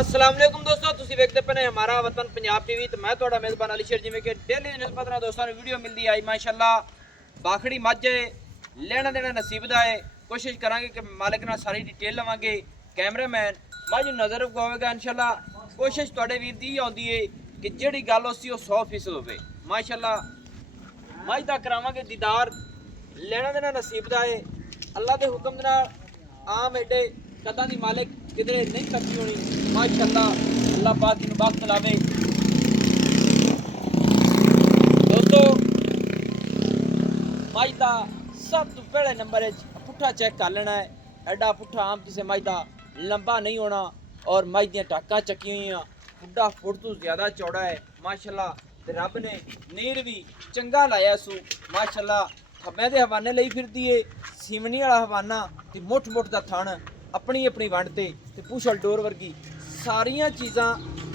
अस्सलाम वालेकुम दोस्तों, ਤੁਸੀਂ ਵੇਖਦੇ ਪਏ ਹਮਾਰਾ ਵਤਨ ਪੰਜਾਬ ਟੀਵੀ ਤੇ ਮੈਂ ਤੁਹਾਡਾ ਮੇਜ਼ਬਾਨ ਅਲੀ ਸ਼ੇਰ। ਜਿਵੇਂ ਕਿ ਡੇਲੀ ਨਿਸਬਤ ਨਾਲ ਦੋਸਤਾਂ ਨੂੰ ਵੀਡੀਓ ਮਿਲਦੀ ਆਈ ਮਾਸ਼ਾਅੱਲਾ ਬਾਖੜੀ ਮੱਝ ਲੈਣਾ ਦੇਣਾ ਨਸੀਬ ਦਾ ਹੈ। ਕੋਸ਼ਿਸ਼ ਕਰਾਂਗੇ ਕਿ ਮਾਲਕ ਨਾਲ ਸਾਰੀ ਡਿਟੇਲ ਲਵਾਂਗੇ। ਕੈਮਰਾਮੈਨ ਮੱਝ ਨੂੰ ਨਜ਼ਰ ਰਖਾਵੇਗਾ ਇਨਸ਼ਾਅੱਲਾ। ਕੋਸ਼ਿਸ਼ ਤੁਹਾਡੇ ਵੀਰ ਦੀ ਆਉਂਦੀ ਹੈ ਕਿ ਜਿਹੜੀ ਗੱਲ ਹੋਸੀ ਉਹ 100% ਹੋਵੇ। ਮਾਸ਼ਾਅੱਲਾ ਮੱਝ ਦਾ ਕਰਾਵਾਂਗੇ ਦੀਦਾਰ, ਲੈਣਾ ਦੇਣਾ ਨਸੀਬ ਦਾ ਹੈ। ਅੱਲਾ ਦੇ ਹੁਕਮ ਦੇ ਨਾਲ ਆਮ ਐਡੇ ਕਦਾਂ ਦੀ ਮਾलिक किधरे नहीं करती होनी माशाअल्लाह। अल्लाह पाक इन वक्त लावे। दोस्तों मज का सब तो पहले नंबर पुट्ठा चेक कर लेना है। एडा पुट्ठा आम किसी मज का लंबा नहीं होना और मज दी टाका चकी हुई बुढ़ा फुट तो ज़्यादा चौड़ा है माशाअल्लाह। रब ने नीर भी चंगा लाया सू माशाअल्लाह। थब्बे के हवाने ली फिरती है, सीमनी वाला हवाना ते मुठ मुठ का थण अपनी अपनी वंड ते पुछल डोर वर्गी सारिया चीज़ां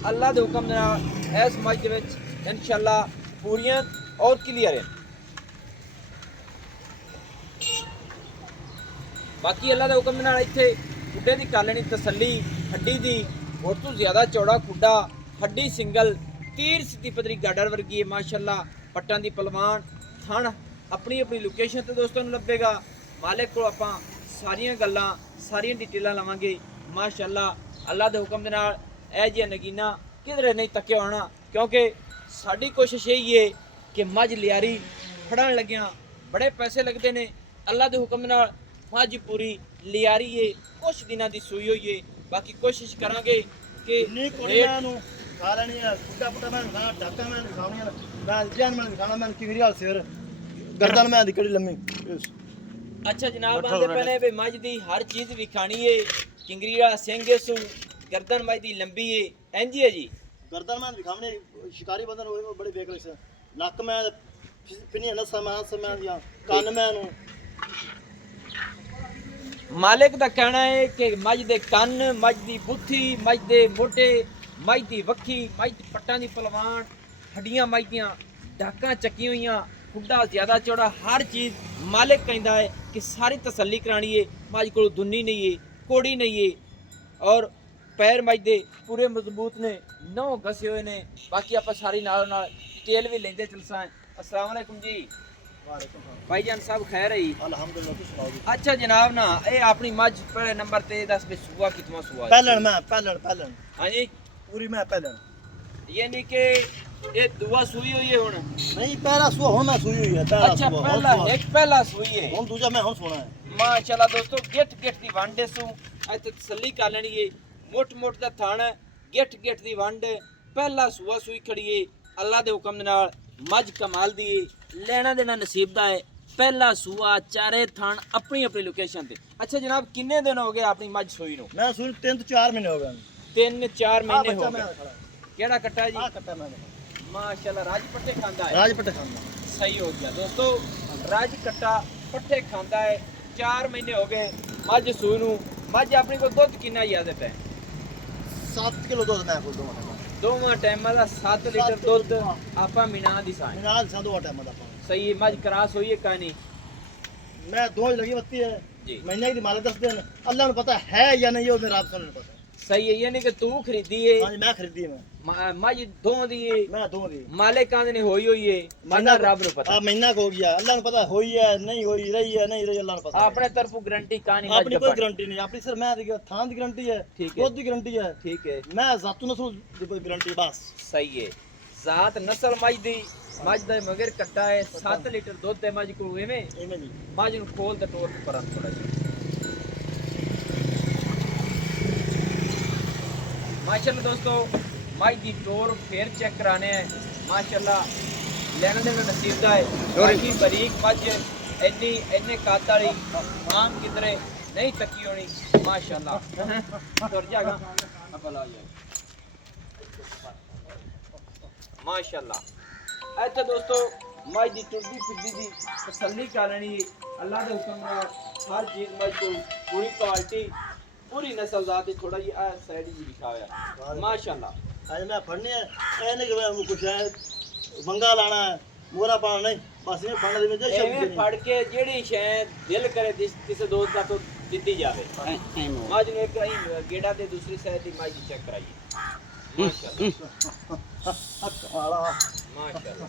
अल्लाह के हुक्म दे नाल इस मज दे विच इंशाअल्लाह पूरियां और क्लीयर हैं। बाकी अल्लाह के हुक्म दे नाल इत्थे खुड्डे दी कर लेनी तसल्ली। हड्डी दी बहुत तो ज़्यादा चौड़ा खुड्डा, हड्डी सिंगल, तीर सिद्धी पतरी गाडर वर्गी है माशाअल्लाह। पट्टां दी पलवान थण अपनी अपनी लोकेशन ते दोस्तों नूं लभेगा। मालिक को आपां सारियां गल्लां सारियां डिटेलां लवांगे माशाअल्लाह। अल्लाह के हुक्म दे नाल ऐ जिहा नगीना किधरे नहीं तक्या होना, क्योंकि साडी कोशिश यही है कि मझ लियारी फड़न लग्या बड़े पैसे लगते ने। अल्लाह के हुक्म दे नाल मझ पूरी लियारी है, कुछ दिनां दी सूई हुई है। बाकी कोशिश करांगे कि गर्दन में दिखड़ी लम्मी। अच्छा जनाब आंदे पने भी मझ दी हर चीज़ विखानी है। किंगरी वाला सिंह सू, गर्दन मझ दी लंबी है इंजी है जी। गर्दन में दिखावने शिकारी बंदन वो बड़े बेकले से नक में फिनी नसा में समय दिया कान में नु। मालिक दा कहना है कि मझ दे कन, मझ दी बुथी, मझ दे मोटे, मझ दी वक्खी, मझ दी पट्टां दी पलवान, हड्डियां मझ दियां डाकां चकी हुई, खुड्डा ज़्यादा चौड़ा, हर चीज़ मालिक कहता है कि सारी तसल्ली करानी है। मझ को दुन्नी नहीं है, कोड़ी नहीं है और पैर मझ दे पूरे मजबूत ने, नौ घसे हुए ने। बाकी आप सारी नालों नाल डिटेल भी लेंदे चलसा है। अस्सलाम वालेकुम जी। भाईजान साहब खैर है? अल्हम्दुलिल्लाह। अच्छा जनाब ना ये अपनी मझ पहले नंबर ते दस पे सुआ कितना सुआ? पहलन में पहलन हाँ जी पूरी में पहलन ये नहीं कि ये दुआ सुई हुई है हुन? नहीं पहला सुआ हुन मैं सुई हुई है। अच्छा पहला एक पहला सुई है हुन दूजा मैं हुन सोना है माशाल्लाह। दोस्तों गिट गिट दी वंड सू इत्थे तसल्ली कर लेनी है। मुठ मुठ दा थण, गिट गिट दी वंड, पहला सुआ सुई खड़ी है। अल्लाह दे हुक्म दे नाल मझ कमाल दी है, लेना देना नसीब दा है। पहला सुआ, चारे थण अपनी अपनी लोकेशन ते। अच्छा जनाब किन्ने दिन हो गए अपनी मझ सुई नु? मैं सुई 3 तो 4 महीने हो गए। 3-4 महीने हो गए। गए। केड़ा कट्टा जी? हां कट्टा मैं माशाल्लाह राज पट्टे खांदा है। राज पट्टे खाना सही हो गया दोस्तों, राज कट्टा पट्टे खांदा है। 4 महीने हो गए मझ सूई नूं। मझ अपनी को दुध कितना याद है? 7 किलो दूध मैं को दोवां टाइमां दा 7 लीटर दुध आपां मीना दी सां। मिनाल सा दो टाइम दा सही मझ क्रास हुई है कहानी मैं दो लगी बत्ती है जी। महीने की मालिक 10 दिन अल्लाह ने पता है या नहीं ये मेरा आप सुनने पता सही है। यानी कि तू खरीदी है? हां मैं खरीदी है। मझ दो दी है, मैं दो दी मालिक आंदे ने होई हुई है। महीना रब नु पता। महीना हो गया अल्लाह ने पता होई है नहीं होई रही है नहीं रही अल्लाह ने पता। अपने तरफों गारंटी कहानी अपनी कोई गारंटी नहीं अपनी सर मैं थान की गारंटी है, ठीक है, दूध की गारंटी है, ठीक है। मैं जातु नस्ल की कोई गारंटी बस। सही है। जात नस्ल मझ दी, मझ दा मगर कट्टा है। 7 लीटर दूध है मझ को एवें एवें नहीं मझ नु खोल ते टोर पर थोड़ा जी माशाल्लाह। दोस्तों मझ की टोर फिर चेक कराने हैं माशाल्लाह। लेना देना नसीब दा है। बाकी बारीक मझ इन्नी इन्ने कात वाली आम किधरे नहीं तकी होनी माशाल्लाह। तुर जागा अपल आ जाए माशाल्लाह। ऐसे दोस्तों मझ की टुरदी फिरदी दी तसल्ली कर लेनी है। अल्लाह के हुक्म नाल हर चीज़ मझ को पूरी क्वालिटी पूरी नस्ल जाती। थोड़ा जी आ साइड जी लिखा हुआ माशाल्लाह। आज मैं फड़ने है ए नहीं कि मैं कुछ है मंगा लाना है मोरा पाना नहीं बस ये फड़ने दे एवें फड़ के जेड़ी शै दिल करे किसी दोस्त का तो ਦਿੱਤੀ ਜਾਵੇ ਮੱਝ ਨੂੰ ਇੱਕ ਅਸੀਂ ਗੇੜਾ ਦੇ ਦੂਸਰੀ ਸਾਈਡ ਦੀ ਮੱਝ ਚੈੱਕ ਕਰਾਈਏ ਮਾਸ਼ਾਅੱਲਾ ਮਾਸ਼ਾਅੱਲਾ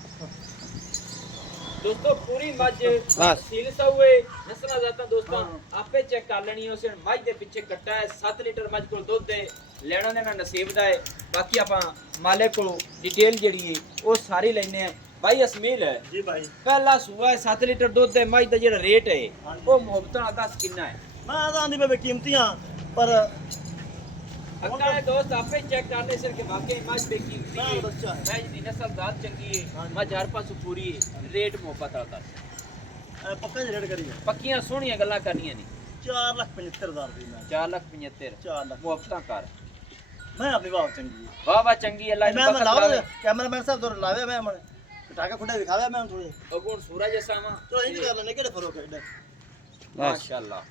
ਦੋਸਤੋ ਪੂਰੀ ਮੱਝ ਸੀਲ ਸੌਏ ਨਸਲਾਂ ਜ਼ਾਤਾਂ ਦੋਸਤਾਂ ਆਪੇ ਚੈੱਕ ਕਰ ਲੈਣੀ ਉਸ ਮੱਝ ਦੇ ਪਿੱਛੇ ਕੱਟਾ ਹੈ 7 ਲੀਟਰ ਮੱਝ ਕੋਲ ਦੁੱਧ ਹੈ ਲੈਣਾ ਦੇਣਾ ਨਸੀਬ ਦਾ ਹੈ ਬਾਕੀ ਆਪਾਂ ਮਾਲਕ ਕੋਲ ਡਿਟੇਲ ਜਿਹੜੀ ਹੈ ਉਹ ਸਾਰੀ ਲੈਣੇ ਆ ਭਾਈ ਅਸਮੀਲ ਹੈ ਜੀ ਭਾਈ ਪਹਿਲਾ ਸੂਆ ਹੈ 7 ਲੀਟਰ ਦੁੱਧ ਹੈ ਮੱਝ ਦਾ ਜਿਹੜਾ ਰੇਟ ਹੈ ਉਹ ਮੁਹੱਬਤਾਂ ਨਾਲ ਦੱਸ ਕਿੰਨਾ ਹੈ ਮੈਂ ਤਾਂ ਆਂਦੀ ਬੇ ਕੀਮਤੀਆਂ ਪਰ ਅੱਗਾ ਦੇ ਦੋਸਤ ਆਪੇ ਚੈੱਕ ਕਰ ਲੈ ਸਰ ਕਿ ਵਾਕਈ ਮੱਝ ਬੇਕੀਮਤੀ ਨਾਲ ਹੈ ਬੱਚਾ ਹੈ ਮੱਝ ਦੀ ਨਸਲ ਜ਼ਾਤ ਚੰਗੀ ਹੈ ਮੱਝ ਹਰ ਪਾਸੋਂ ਪੂਰੀ ਹੈ ਰੇਟ ਮੁਹੱਬਤ ਨਾਲ ਦੱਸ ਪੱਕਾ ਜਿਹਾ ਰੇਟ ਕਰੀਏ ਪੱਕੀਆਂ ਸੋਹਣੀਆਂ ਗੱਲਾਂ ਕਰਨੀਆਂ ਨੇ 4,75,000 ਦੀ ਮੈਂ 4,75,000 4 ਲੱਖ ਮੁਹੱਬਤਾਂ ਕਰ ਮੈਂ ਆਪਣੀ ਵਾਹ ਚੰਗੀ ਹੈ ਵਾਹ ਵਾਹ ਚੰਗੀ ਅੱਲਾ ਮੈਂ ਲਾਵਾ ਕੈਮਰਾਮੈਨ ਸਾਹਿਬ ਤੋਂ ਲਾਵੇ ਮੈਂ ਮਨ ਟਾਕਾ ਖੁੱਡਾ ਵਿਖਾਵੇ ਮੈਂ ਥੋੜੇ ਅਗੋਂ ਸੂਰਜ ਜਸਾਵਾ ਚਲੋ ਇੰਜ ਕਰ ਲੈਣੇ ਕਿਹੜੇ ਫਰਕ ਹੈ ਇਹਦਾ ਮਾਸ਼ਾਅੱਲਾ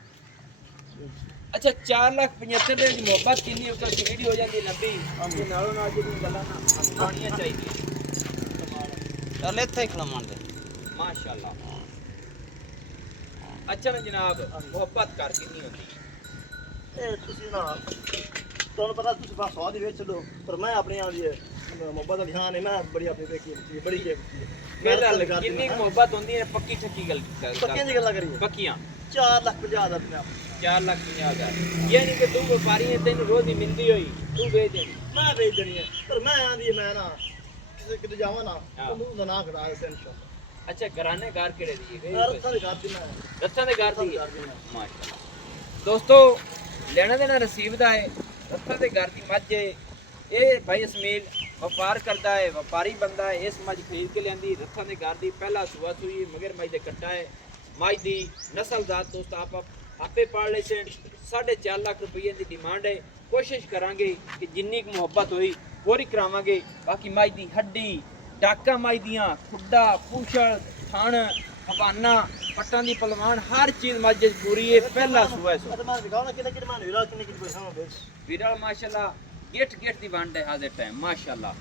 ਅੱਛਾ 4,75,000 ਦੇ ਵਿੱਚ ਮੁਹੱਬਤ ਕਿੰਨੀ ਉੱਤਰ ਸਪੀਡ ਹੋ ਜਾਂਦੀ ਲੰਬੀ ਤੇ ਨਾਲੋਂ ਨਾਲ ਜਿਹੜੀਆਂ ਗੱਲਾਂ ਨਾ ਪਾਣੀਆਂ ਚਾਹੀਦੀਆਂ ਚੱਲ ਇੱਥੇ ਹੀ ਖਲਮਾਂਦੇ ਮਾਸ਼ਾਅੱਲਾ ਅੱਛਾ ਨਾ ਜਨਾਬ ਮੁਹੱਬਤ ਕਰ ਕਿੰਨੀ ਹੁੰਦੀ ਇਹ ਤੁਸੀਂ ਨਾ ਤੁਹਾਨੂੰ ਪਤਾ ਤੁਸੀਂ ਬਸ ਸਵਾਦ ਹੀ ਵੇਚ ਲਓ ਪਰ ਮੈਂ ਆਪਣੀ ਆਂਦੀ ਹੈ ਮੁਹੱਬਤ ਦਾ ਧਿਆਨ ਹੈ ਮੈਂ ਬੜੀ ਆਪਣੀ ਵੇਖੀ ਹੈ ਬੜੀ ਹੈ ਕਿਹੜਾ ਕਿੰਨੀ ਮੁਹੱਬਤ ਹੁੰਦੀ ਹੈ ਪੱਕੀ ਛੱਕੀ ਗੱਲ ਪੱਕੀਆਂ ਦੀ ਗੱਲਾਂ ਕਰੀਏ ਪੱਕੀਆਂ 4,50,000 ਰੁਪਏ 4,50,000 ਯਾਨੀ ਕਿ ਤੂੰ ਵਪਾਰੀ ਹੈ ਤੈਨੂੰ ਰੋਜ਼ ਹੀ ਮਿਲਦੀ ਹੋਈ ਤੂੰ ਵੇਚ ਦੇਣੀ ਮੈਂ ਵੇਚ ਦੇਣੀ ਹੈ ਪਰ ਮੈਂ ਆਂਦੀ ਹੈ ਮੈਂ ਨਾ ਕਿਸੇ ਕਿਤੇ ਜਾਵਾਂ ਨਾ ਤੂੰ ਦਾ ਨਾ ਕਰਾ ਦੇ ਸੈਂਸ਼ਨ ਅੱਛਾ ਘਰਾਣੇ ਘਰ ਕਿਹੜੇ ਦੀ ਹੈ ਰੱਥਾਂ ਦੇ ਘਰ ਦੀ ਮੈਂ ਰੱਥਾਂ ਦੇ ਘਰ ਦੀ ਹੈ ਮਾਸ਼ਾਅੱਲਾ ਦੋਸਤੋ ਲੈਣਾ ਦੇਣਾ ਰਸੀਬ ਦਾ ਹੈ ਰੱਥਾਂ ਦੇ ਘਰ ਦੀ ਮੱਝ ਹੈ ਇਹ ਭਾਈ ਇਸਮਾਈਲ ਵਪਾਰ ਕਰਦਾ ਹੈ ਵਪਾਰੀ ਬੰਦਾ ਹੈ ਇਸ ਮੱਝ ਖਰੀਦ ਕੇ ਲਿਆਂਦੀ ਰੱਥਾਂ ਦੇ ਘਰ ਦੀ ਪਹਿਲਾ ਸੂਆ ਸੂਈ ਮਗਰ ਮੱਝ ਦੇ ਕੱਟਾ ਹੈ ਮੱਝ ਦੀ ਨਸਲ ਜ਼ਾਤ ਦੋਸਤ ਆਪੇ ਪਾੜ ਲੈ ਸੇ 4.5 ਲੱਖ ਰੁਪਏ ਦੀ ਡਿਮਾਂਡ ਹੈ ਕੋਸ਼ਿਸ਼ ਕਰਾਂਗੇ ਕਿ ਜਿੰਨੀ ਕੁ ਮੁਹੱਬਤ ਹੋਈ ਪੂਰੀ ਕਰਾਵਾਂਗੇ ਬਾਕੀ ਮੱਝ ਦੀ ਹੱਡੀ ਡਾਕਾ ਮੱਝ ਦੀਆਂ ਖੁੱਡਾ ਪੂਛਲ ਥਣ ਹਵਾਨਾ ਪੱਟਾਂ ਦੀ ਪਲਵਾਨ ਹਰ ਚੀਜ਼ ਮੱਝ ਦੀ ਪੂਰੀ ਹੈ ਪਹਿਲਾ ਸੂਆ ਹੈ ਅੱਛਾ ਮੈਂ ਦਿਖਾਉਣਾ ਕਿਹਨੇ ਮਾਨ ਵਿਰਾ ਕਿੰਨੇ ਕਿੰਨੇ ਪੈਸਾ ਹੋਵੇ ਵੀਰਲ ਮਾਸ਼ਾਅੱਲਾ ਗੇਟ ਦੀ ਵੰਡ ਹੈ ਹਾਜ਼ਰ ਟਾਈਮ ਮਾਸ਼ਾਅੱਲਾ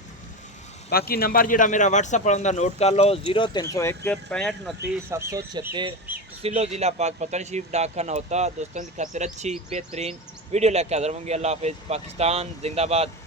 ਬਾਕੀ ਨੰਬਰ ਜਿਹੜਾ ਮੇਰਾ WhatsApp ਵਾਲਾ ਦਾ ਨੋਟ ਕਰ ਲਓ 0301 6529 776 तहसीलो जिला पाक पतन शरीफ डाकखाना होता दोस्तों की खातिर अच्छी बेहतरीन वीडियो लेकर हाजिर होंगे अल्लाह हाफिज़ पाकिस्तान जिंदाबाद।